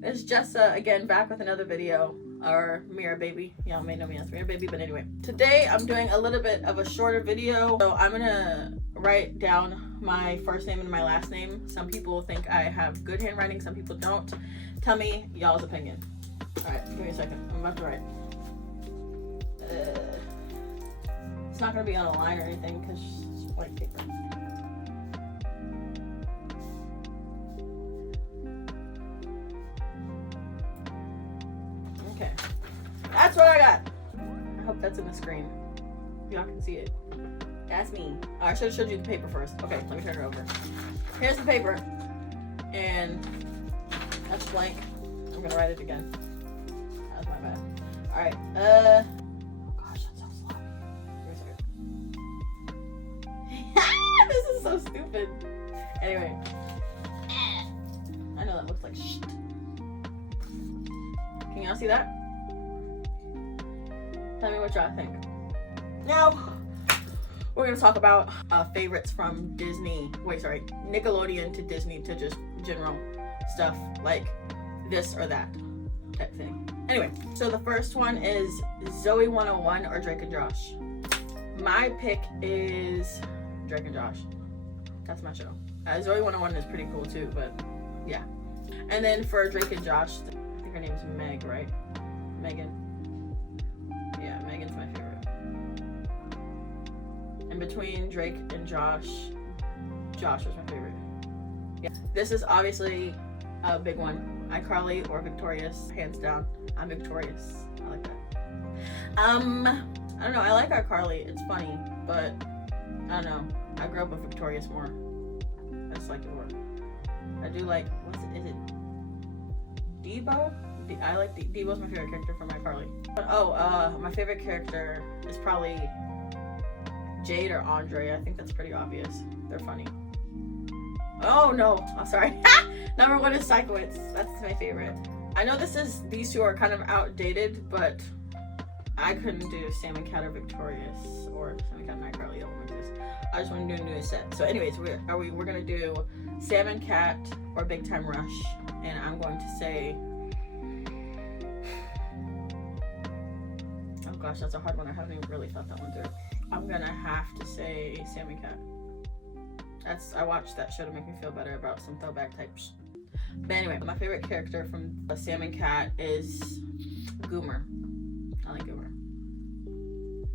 It's Jessa again, back with another video, or Mira Baby. Y'all may know me as Mira Baby, but anyway. Today I'm doing a little bit of a shorter video. So I'm gonna write down my first name and my last name. Some people think I have good handwriting, some people don't. Tell me y'all's opinion. Alright, give me a second. I'm about to write. It's not gonna be on a line or anything because it's white paper. Okay, that's what I got. I hope that's in the screen. Y'all can see it. That's me. Oh, I should have showed you the paper first. Okay, let me turn it over. Here's the paper, and that's blank. I'm gonna write it again. That was my bad. All right. Oh gosh, that sounds sloppy. Wait a second. This is so stupid. Anyway, I know that looks like shit. Can y'all see that? Tell me what y'all think. Now, we're gonna talk about favorites from Disney. Wait, sorry, Nickelodeon to Disney to just general stuff like this or that type thing. Anyway, so the first one is Zoe 101 or Drake and Josh. My pick is Drake and Josh. That's my show. Zoe 101 is pretty cool too, but yeah. And then for Drake and Josh, I think her name is Meg, right? Megan. Yeah, Megan's my favorite. And between Drake and Josh, Josh was my favorite. Yeah, this is obviously a big one. iCarly or Victorious, hands down. I'm Victorious. I like that. I don't know. I like iCarly. It's funny, but I don't know. I grew up with Victorious more. I just like it more. I do like, is it Debo? I like Debo's my favorite character from iCarly. But my favorite character is probably Jade or Andre. I think that's pretty obvious. They're funny. Oh no, I'm sorry. Number one is Psychowitz. That's my favorite. I know these two are kind of outdated, but I couldn't do Sam and Cat or Victorious or Sam and Cat and iCarly. That won't exist. I just want to do a new set. So anyways, we're gonna do Sam and Cat or Big Time Rush, and I'm going to say, oh gosh, that's a hard one. I haven't even really thought that one through. I'm gonna have to say Sam and Cat. I watched that show to make me feel better about some throwback types. But anyway, my favorite character from Sam and Cat is Goomer. I like Goomer.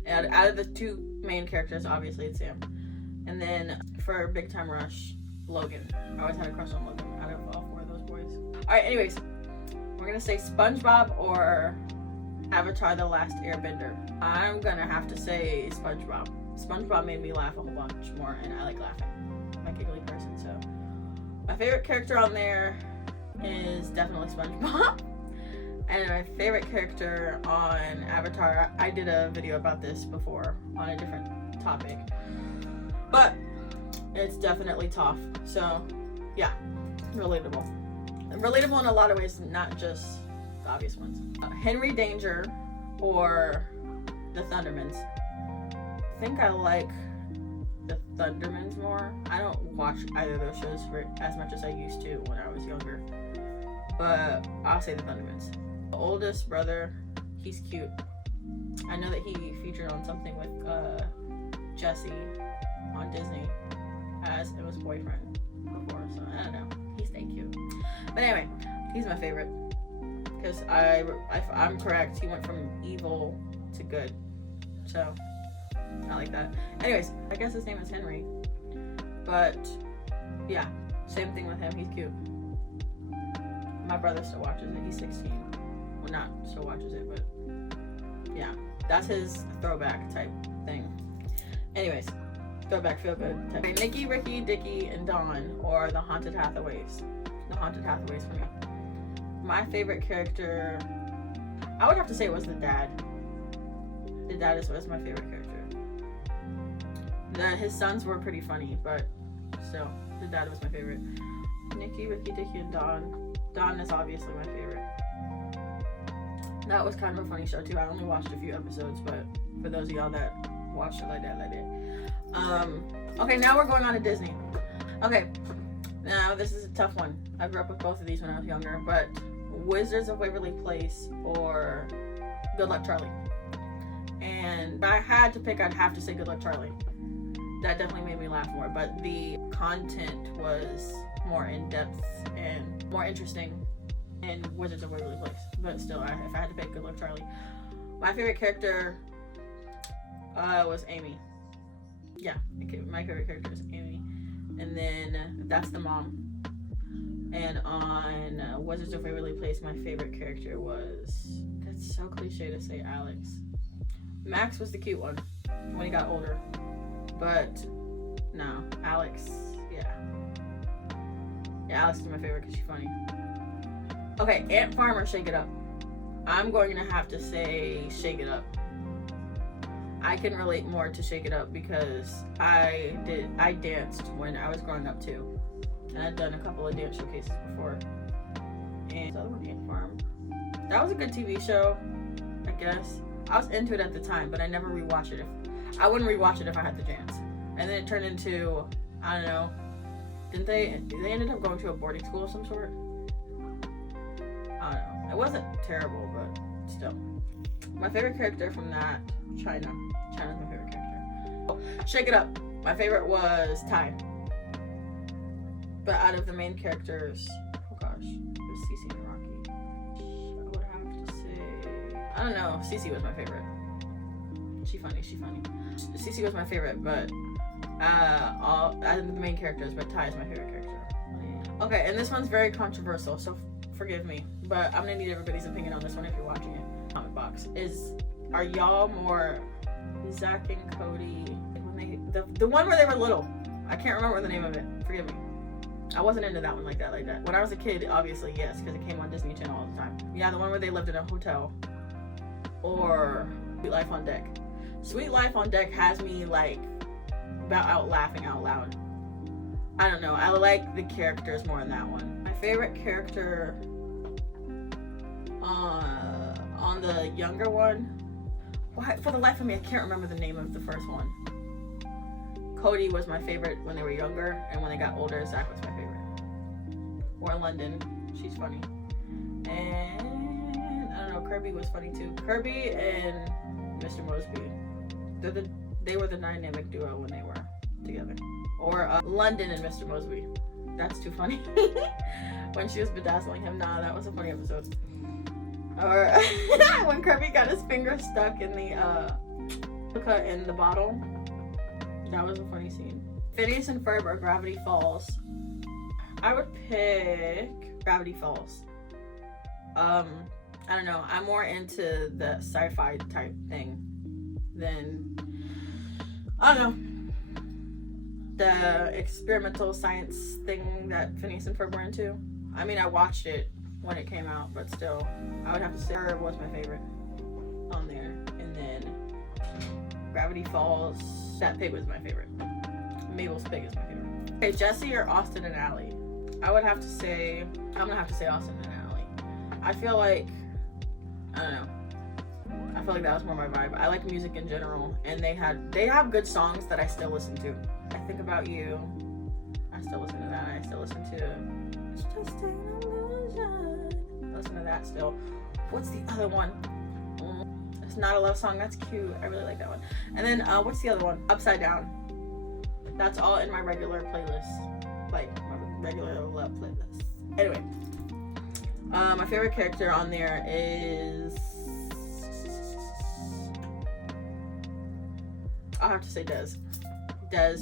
And out of the two main characters, obviously it's Sam. And then for Big Time Rush, Logan. I always had a crush on Logan out of all four of those boys. Alright, anyways, we're gonna say SpongeBob or Avatar: The Last Airbender. I'm gonna have to say SpongeBob. SpongeBob made me laugh a whole bunch more, and I like laughing. I'm a giggly person, so. My favorite character on there is definitely SpongeBob. And my favorite character on Avatar, I did a video about this before on a different topic. But it's definitely Toph. So, yeah, relatable. Relatable in a lot of ways, not just the obvious ones. Henry Danger or the Thundermans. I think I like the Thundermans more. I don't watch either of those shows for as much as I used to when I was younger. But I'll say the Thundermans. The oldest brother, he's cute. I know that he featured on something with Jessie on Disney as it was boyfriend before, so I don't know. He stayed cute. But anyway, he's my favorite. Because if I'm correct, he went from evil to good. So, I like that. Anyways, I guess his name is Henry. But, yeah, same thing with him. He's cute. My brother still watches it. He's 16. Well, not still watches it, but, yeah. That's his throwback type thing. Anyways, throwback feel good type. Okay, Nikki, Ricky, Dickie, and Dawn, or the Haunted Hathaways. The Haunted Hathaways for me. My favorite character, I would have to say it was the dad. The dad was my favorite character. His sons were pretty funny, but still, the dad was my favorite. Nikki, Ricky, Dickie, and Dawn. Dawn is obviously my favorite. That was kind of a funny show too. I only watched a few episodes, but for those of y'all that watched it like that. Okay, now we're going on to Disney. Okay, now this is a tough one. I grew up with both of these when I was younger, but Wizards of Waverly Place or Good Luck Charlie. And if I had to pick, I'd have to say Good Luck Charlie. That definitely made me laugh more, but the content was more in-depth and more interesting in Wizards of Waverly Place. But still, if I had to pick Good Luck Charlie. My favorite character was Amy. Yeah, my favorite character is Amy. And then that's the mom. And on Wizards of Waverly Place, my favorite character was, that's so cliche to say, Alex. Max was the cute one when he got older. But no, Alex, yeah. Yeah, Alex is my favorite because she's funny. Okay, Ant Farmer, Shake It Up. I'm going to have to say Shake It Up. I can relate more to Shake It Up because I danced when I was growing up too. And I've done a couple of dance showcases before. And the other one, Ant Farm. That was a good TV show, I guess. I was into it at the time, but I never rewatched it. I wouldn't rewatch it if I had the chance. And then it turned into, I don't know, they ended up going to a boarding school of some sort? I don't know. It wasn't terrible, but still. My favorite character from that, China. China's my favorite character. Oh, Shake It Up. My favorite was Ty. But out of the main characters, oh gosh, it was Cece and Rocky. I would have to say, I don't know, Cece was my favorite. She funny. Cece was my favorite, but all out of the main characters, but Ty is my favorite character. Okay, and this one's very controversial, so forgive me, but I'm gonna need everybody's opinion on this one if you're watching it. Comment box. Are y'all more Zach and Cody when the one where they were little? I can't remember the name of it. Forgive me. I wasn't into that one like that. When I was a kid, obviously yes, because it came on Disney Channel all the time. Yeah, the one where they lived in a hotel, or Sweet Life on Deck. Sweet Life on Deck has me like about out laughing out loud. I don't know. I like the characters more in that one. My favorite character on the younger one. Why, for the life of me, I can't remember the name of the first one. Cody was my favorite when they were younger, and when they got older, Zach was my favorite. Or London, she's funny. And I don't know, Kirby was funny too. Kirby and Mr. Mosby. They were the dynamic duo when they were together. Or London and Mr. Mosby. That's too funny. When she was bedazzling him. Nah, that was a funny episode. Or when Kirby got his finger stuck in the bottle. That was a funny scene. Phineas and Ferb or Gravity Falls. I would pick Gravity Falls. I don't know. I'm more into the sci-fi type thing than, I don't know, the experimental science thing that Phineas and Ferb were into. I mean, I watched it when it came out, but still, I would have to say Ferb was my favorite on there. And then Gravity Falls, that pig was my favorite. Mabel's pig is my favorite. Okay, Jesse or Austin and Ally? I would have to say, I'm gonna have to say Austin and Ally. I feel like, I don't know. I feel like that was more my vibe. I like music in general, and they have good songs that I still listen to. I Think About You. I still listen to that. I still listen to It's Just an Illusion. I listen to that still. What's the other one? It's Not a Love Song. That's cute. I really like that one. And then what's the other one? Upside Down. That's all in my regular playlist. Like my regular love playlist. Anyway, my favorite character on there is, I'll have to say Des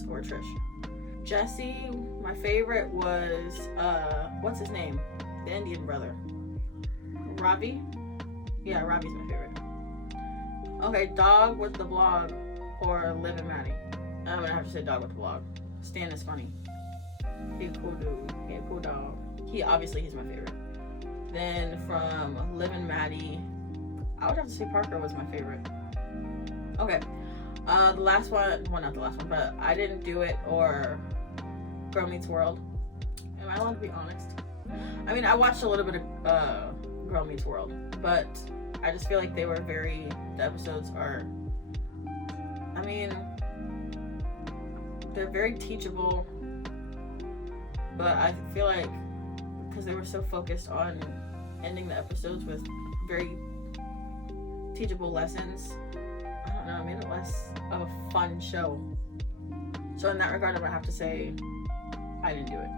or Trish. Jesse, my favorite was what's his name? The Indian brother. Robbie? Yeah, Robbie's my favorite. Okay, Dog with the Blog or Liv and Maddie. I'm gonna have to say Dog with the Blog. Stan is funny. He's a cool dude. He's a cool dog. He's my favorite. Then from Liv and Maddie, I would have to say Parker was my favorite. Okay. The last one, well, not the last one, but I Didn't Do It or Girl Meets World. Am I allowed to be honest? I mean, I watched a little bit of Girl Meets World, but I just feel like the episodes are, I mean, they're very teachable, but I feel like because they were so focused on ending the episodes with very teachable lessons, I don't know, it made it less of a fun show. So in that regard, I'm gonna have to say I didn't do it,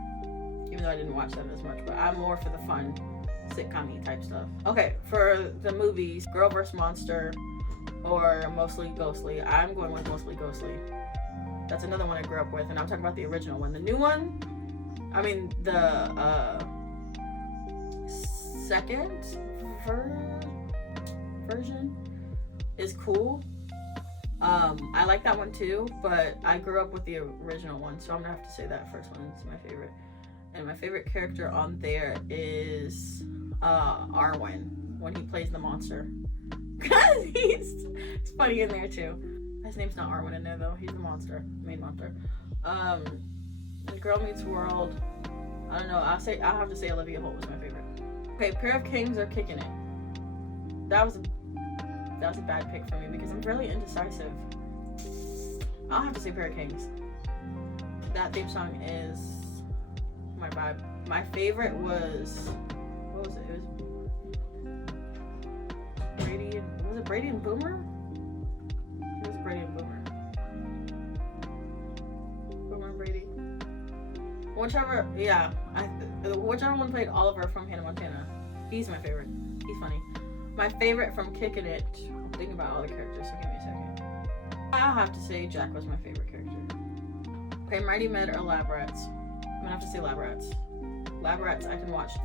even though I didn't watch that as much. But I'm more for the fun sitcom-y type stuff. Okay, for the movies, Girl vs. Monster or Mostly Ghostly, I'm going with Mostly Ghostly. That's another one I grew up with, and I'm talking about the original one. The new one, I mean the second version is cool. I like that one too, but I grew up with the original one, so I'm gonna have to say that first one is my favorite. And my favorite character on there is Arwen, when he plays the monster. Cause he's funny in there too. His name's not Arwen in there though, he's the monster, main monster. And Girl Meets World, I don't know, I'll have to say Olivia Holt was my favorite. Okay, Pair of Kings or Kicking It. That was a bad pick for me because I'm really indecisive. I'll have to say Pair of Kings. That theme song is my vibe. My favorite was, what was it? Was it Brady and Boomer? It was Brady and Boomer. Boomer and Brady. Whichever one played Oliver from Hannah Montana. He's my favorite. He's funny. My favorite from Kickin' It, I'm thinking about all the characters, so give me a second. I'll have to say Jack was my favorite character. Okay, Mighty Med or Lab Rats? I'm gonna have to say Lab Rats. Lab Rats I can watch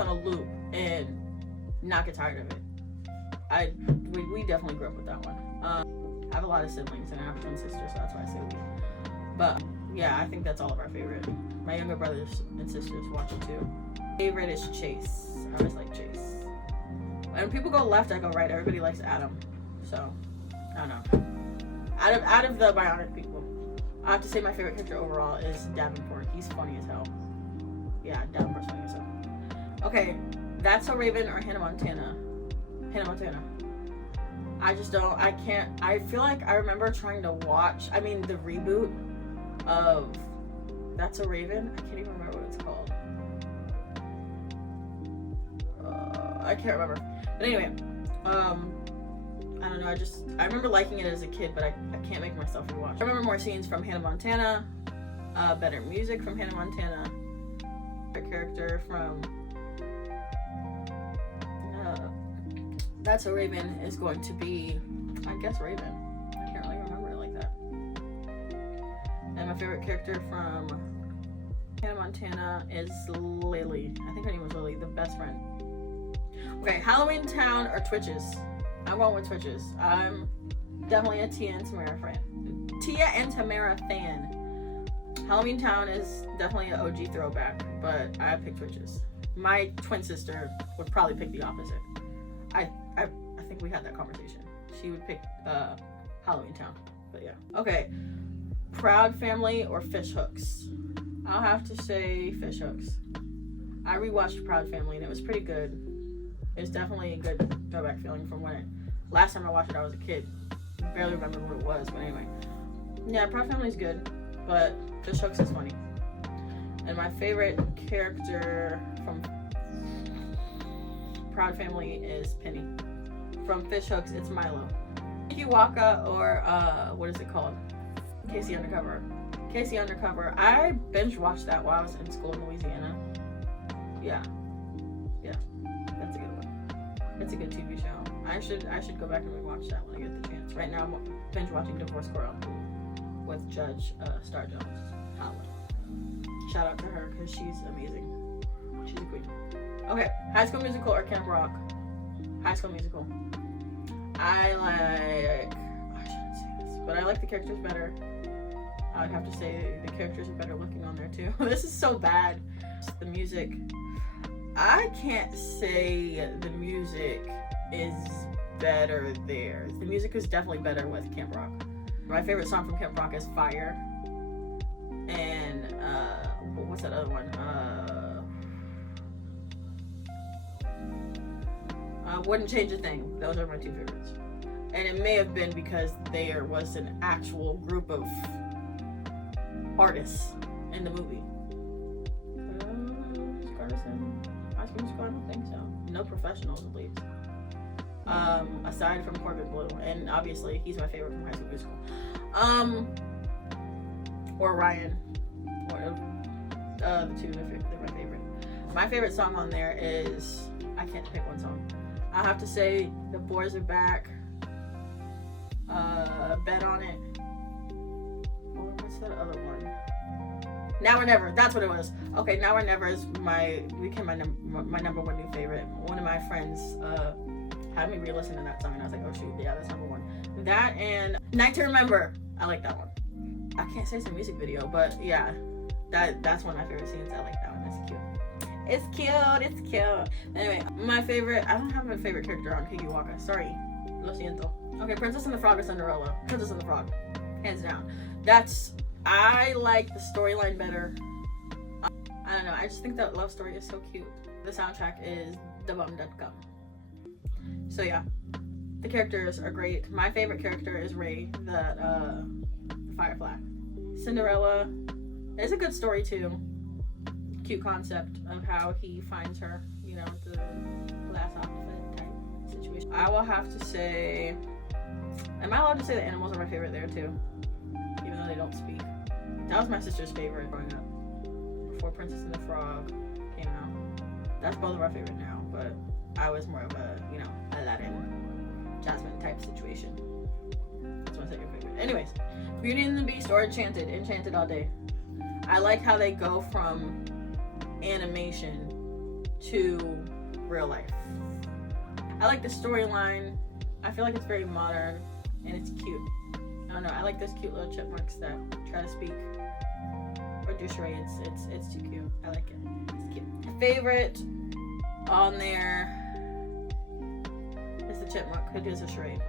on a loop and not get tired of it. We definitely grew up with that one. I have a lot of siblings and I have a twin sister, so that's why I say we. But yeah, I think that's all of our favorite. My younger brothers and sisters watch it too. Favorite is Chase. I always like Chase. When people go left, I go right. Everybody likes Adam. So, I don't know. Out of the Bionic people, I have to say my favorite character overall is Davenport. He's funny as hell. Yeah, Davenport's funny as hell. Okay, That's So Raven or Hannah Montana? Hannah Montana. I feel like I remember trying to watch, the reboot of That's So Raven. I can't even remember what it's called. I can't remember. But anyway, I don't know, I remember liking it as a kid, but I can't make myself rewatch. I remember more scenes from Hannah Montana, better music from Hannah Montana, a character from That's So Raven is going to be, I guess, Raven. I can't really remember it like that. And my favorite character from Hannah Montana is Lily. I think her name was Lily, the best friend. Okay, Halloween Town or Twitches? I'm going with Twitches. I'm definitely a Tia and Tamara fan. Halloween Town is definitely an OG throwback, but I pick Twitches. My twin sister would probably pick the opposite. I think we had that conversation. She would pick Halloween Town, but yeah. Okay, Proud Family or Fish Hooks? I'll have to say Fish Hooks. I rewatched Proud Family and it was pretty good. It's definitely a good throwback feeling from last time I watched it, I was a kid. Barely remember what it was, but anyway. Yeah, Proud Family's good, but Fish Hooks is funny. And my favorite character from Proud Family is Penny. From Fish Hooks, it's Milo. Wiki Waka or, what is it called? Casey Undercover. Casey Undercover. I binge watched that while I was in school in Louisiana. Yeah. That's a good one. It's a good TV show. I should go back and rewatch that when I get the chance. Right now I'm binge watching Divorce Court with Judge Star Jones. Holland. Shout out to her because she's amazing. She's a queen. Okay, High School Musical or Camp Rock? High School Musical. I shouldn't say this, but I like the characters better. I would have to say the characters are better looking on there too. This is so bad. The music. I can't say the music is better there. The music is definitely better with Camp Rock. My favorite song from Camp Rock is Fire. And what's that other one? Wouldn't Change a Thing. Those are my two favorites. And it may have been because there was an actual group of artists in the movie. High School Musical? I don't think so. no professionals at least. Aside from Corbin Blue, and obviously he's my favorite from High School Musical. Or Ryan, or the two, they're my favorite. My favorite song on there is, I can't pick one song. I have to say The Boys Are Back, Bet on It, or what's that other one? Now or Never, that's what it was. Okay, Now or Never is became my number one new favorite. One of my friends had me re-listen to that song, and I was like, oh shoot, yeah, that's number one. That and Night to Remember, I like that one. I can't say it's a music video, but yeah, that's one of my favorite scenes. I like that one. That's cute. It's cute. It's cute. Anyway, my favorite. I don't have a favorite character on Kikiwaka. Sorry. Lo siento. Okay, Princess and the Frog or Cinderella. Princess and the Frog, hands down. I like the storyline better. I don't know. I just think that love story is so cute. The soundtrack is thebum.com. So yeah, the characters are great. My favorite character is Ray, the Firefly. Cinderella is a good story too. Cute concept of how he finds her, you know, the glass outfit type situation. I will have to say, am I allowed to say the animals are my favorite there too? Even though they don't speak. That was my sister's favorite growing up. Before Princess and the Frog came out. That's both of our favorite now, but I was more of a, you know, Aladdin, Jasmine type situation. That's my second favorite. Anyways, Beauty and the Beast or Enchanted. Enchanted all day. I like how they go from animation to real life. I like the storyline. I feel like it's very modern and it's cute. I don't know. I like those cute little chipmunks that try to speak or do charades. It's too cute. I like it. It's cute. Favorite on there is the chipmunk who does a charade.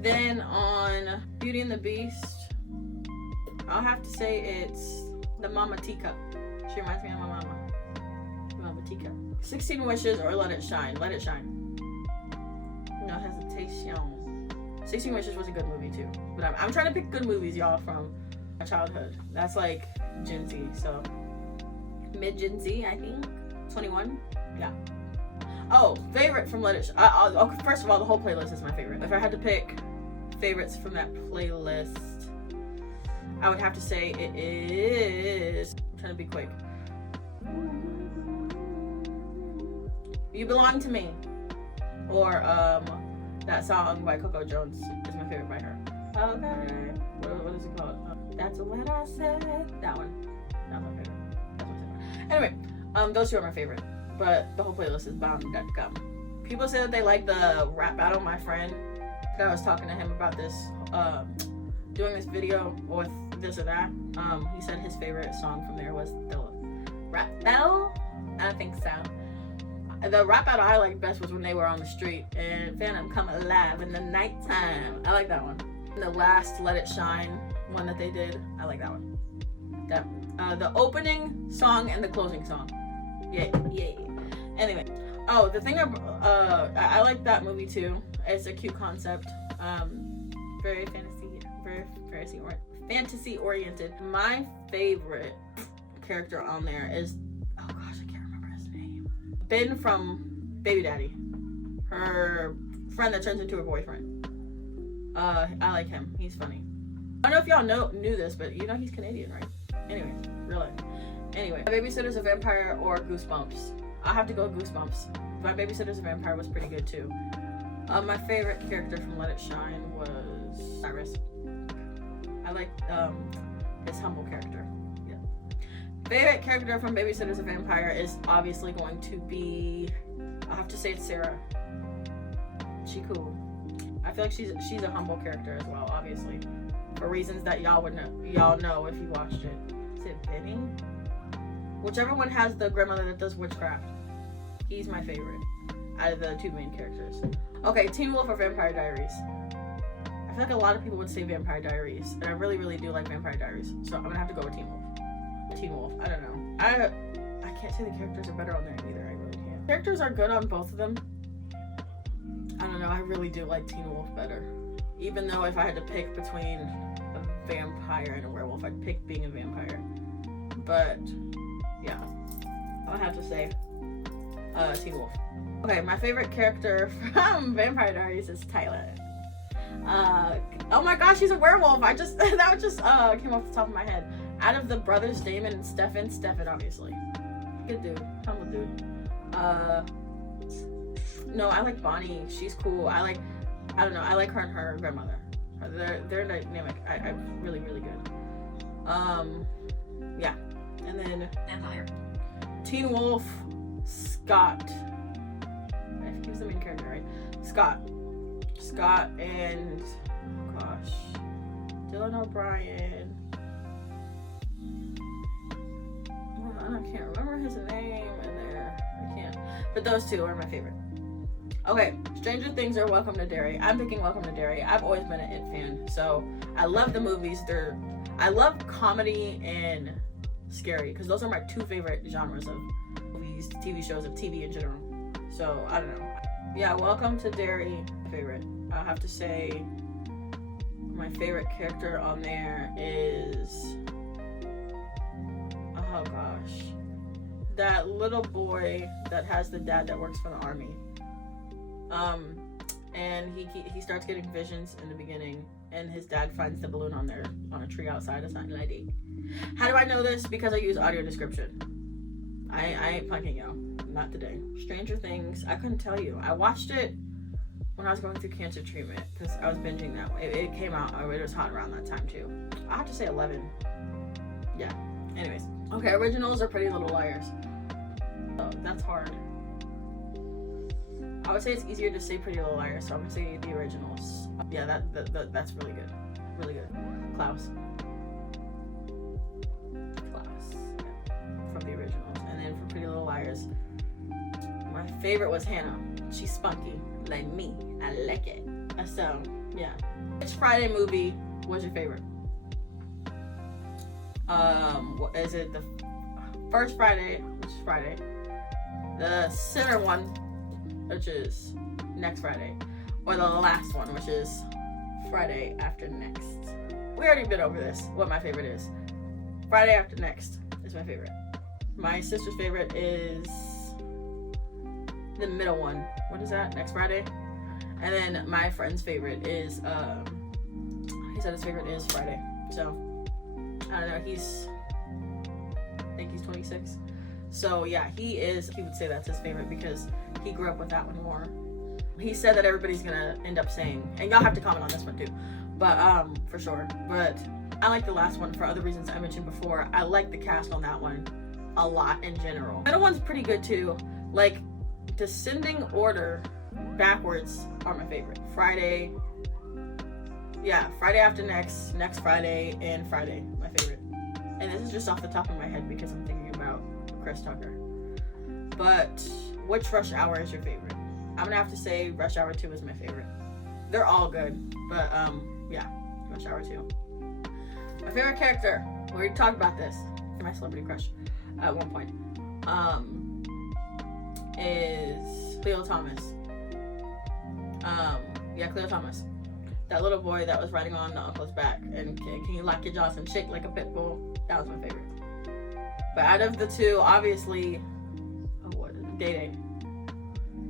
Then on Beauty and the Beast, I'll have to say it's the Mama Teacup. She reminds me of my mama. Mama Teacup. 16 Wishes or Let It Shine. Let It Shine. No hesitation. 16 Wishes was a good movie too. But I'm trying to pick good movies, y'all, from my childhood. That's like Gen Z, so mid Gen Z, I think. 21. Yeah. Oh, favorite from Let It Shine. First of all, the whole playlist is my favorite. If I had to pick favorites from that playlist, I would have to say it is, I'm trying to be quick, You Belong to Me, or that song by Coco Jones is my favorite by her. Okay, what is it called? That's What I Said. That one. Not my favorite. That's my favorite. Anyway, those two are my favorite, but the whole playlist is bomb.com. People say that they like the rap battle. My friend, I was talking to him about this, doing this video with this or that. He said his favorite song from there was the rap battle. I think so. The rap battle I liked best was when they were on the street and Phantom Come Alive in the nighttime. I like that one. The last Let It Shine one that they did, I like that one. The opening song and the closing song. Yay. Anyway, the thing I like that movie too. It's a cute concept. Very fantasy oriented. My favorite character on there is, oh gosh, I can't remember his name. Ben from Baby Daddy. Her friend that turns into her boyfriend. I like him. He's funny. I don't know if y'all knew this, but you know he's Canadian, right? Anyways, real life. Anyway, My Babysitter's a Vampire or Goosebumps. I have to go Goosebumps. My Babysitter's a Vampire was pretty good too. My favorite character from Let It Shine was Cyrus. I like his humble character. Yeah. Favorite character from Babysitter's a Vampire is obviously going to be, I have to say it's Sarah. She cool. I feel like she's a humble character as well, obviously, for reasons that y'all know if you watched it. Is it Benny? Whichever one has the grandmother that does witchcraft. He's my favorite out of the two main characters. Okay, Teen Wolf or Vampire Diaries? I feel like a lot of people would say Vampire Diaries, and I really, really do like Vampire Diaries, so I'm gonna have to go with Teen Wolf. Teen Wolf, I don't know. I can't say the characters are better on there either, I really can't. Characters are good on both of them. I don't know, I really do like Teen Wolf better. Even though if I had to pick between a vampire and a werewolf, I'd pick being a vampire. But, yeah, I'll have to say Teen Wolf. Okay, my favorite character from Vampire Diaries is Tyler. Oh my gosh, he's a werewolf. That just came off the top of my head. Out of the brothers, Damon and Stefan obviously. Good dude, humble dude. No, I like Bonnie. She's cool. I don't know. I like her and her grandmother. They're dynamic. I really good. Yeah. And then Vampire. Teen Wolf, Scott. I think he was the main character, right? Scott and gosh, Dylan O'Brien. I can't remember his name in there. I can't. But those two are my favorite. Okay, Stranger Things or Welcome to Derry. I'm picking Welcome to Derry. I've always been an It fan, so I love the movies. I love comedy and scary because those are my two favorite genres of movies, TV shows, of TV in general. So I don't know. Yeah, Welcome to Derry, favorite. I'll have to say my favorite character on there is, oh gosh, that little boy that has the dad that works for the army. And he starts getting visions in the beginning, and his dad finds the balloon on a tree outside. It's not an ID. How do I know this? Because I use audio description. I ain't punking y'all. Not today. Stranger Things, I couldn't tell you. I watched it when I was going through cancer treatment because I was binging that way. It came out, it was hot around that time too. I have to say 11. Yeah. Anyways. Okay, originals are Pretty Little Liars. Oh, that's hard. I would say it's easier to say Pretty Little Liars, so I'm gonna say the originals. Yeah, that's really good. Really good. Klaus. From the originals. And then for Pretty Little Liars, my favorite was Hannah. She's spunky, like me. I like it. So, yeah. Which Friday movie was your favorite? Is it the first Friday, which is Friday? The center one, which is next Friday, or the last one, which is Friday after next? We already been over this, what my favorite is. Friday after next is my favorite. My sister's favorite is the middle one. What is that? Next Friday? And then my friend's favorite is, he said his favorite is Friday. So, I don't know, I think he's 26. So yeah, he would say that's his favorite because he grew up with that one more. He said that everybody's gonna end up saying, and y'all have to comment on this one too, but for sure. But I like the last one for other reasons I mentioned before. I like the cast on that one a lot in general. The other one's pretty good too. Like, descending order backwards are my favorite. Friday after next Friday, and Friday, my favorite. And this is just off the top of my head because I'm thinking about Chris Tucker. But which Rush Hour is your favorite? I'm gonna have to say Rush Hour 2 is my favorite. They're all good, but yeah, Rush Hour 2. My favorite character, we already talked about this, my celebrity crush at one point, is Cleo Thomas. Yeah, Cleo Thomas. That little boy that was riding on the uncle's back and can you lock your jaws and shake like a pit bull? That was my favorite. But out of the two, obviously, Day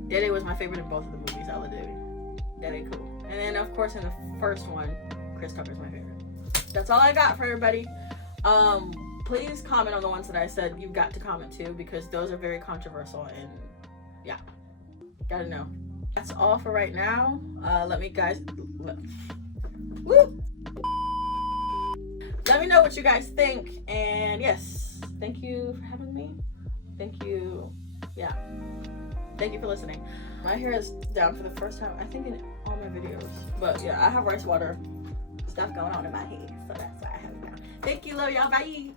Day was my favorite in both of the movies. I love Day cool. And then of course in the first one, Chris Tucker's my favorite. That's all I got for everybody. Please comment on the ones that I said you've got to comment too, because those are very controversial and yeah, gotta know. That's all for right now. Let me know what you guys think, and yes, thank you for having me. Thank you. Yeah. Thank you for listening. My hair is down for the first time, I think, in all my videos. But yeah, I have rice water stuff going on in my hair, so that's why I have it down. Thank you, love y'all. Bye.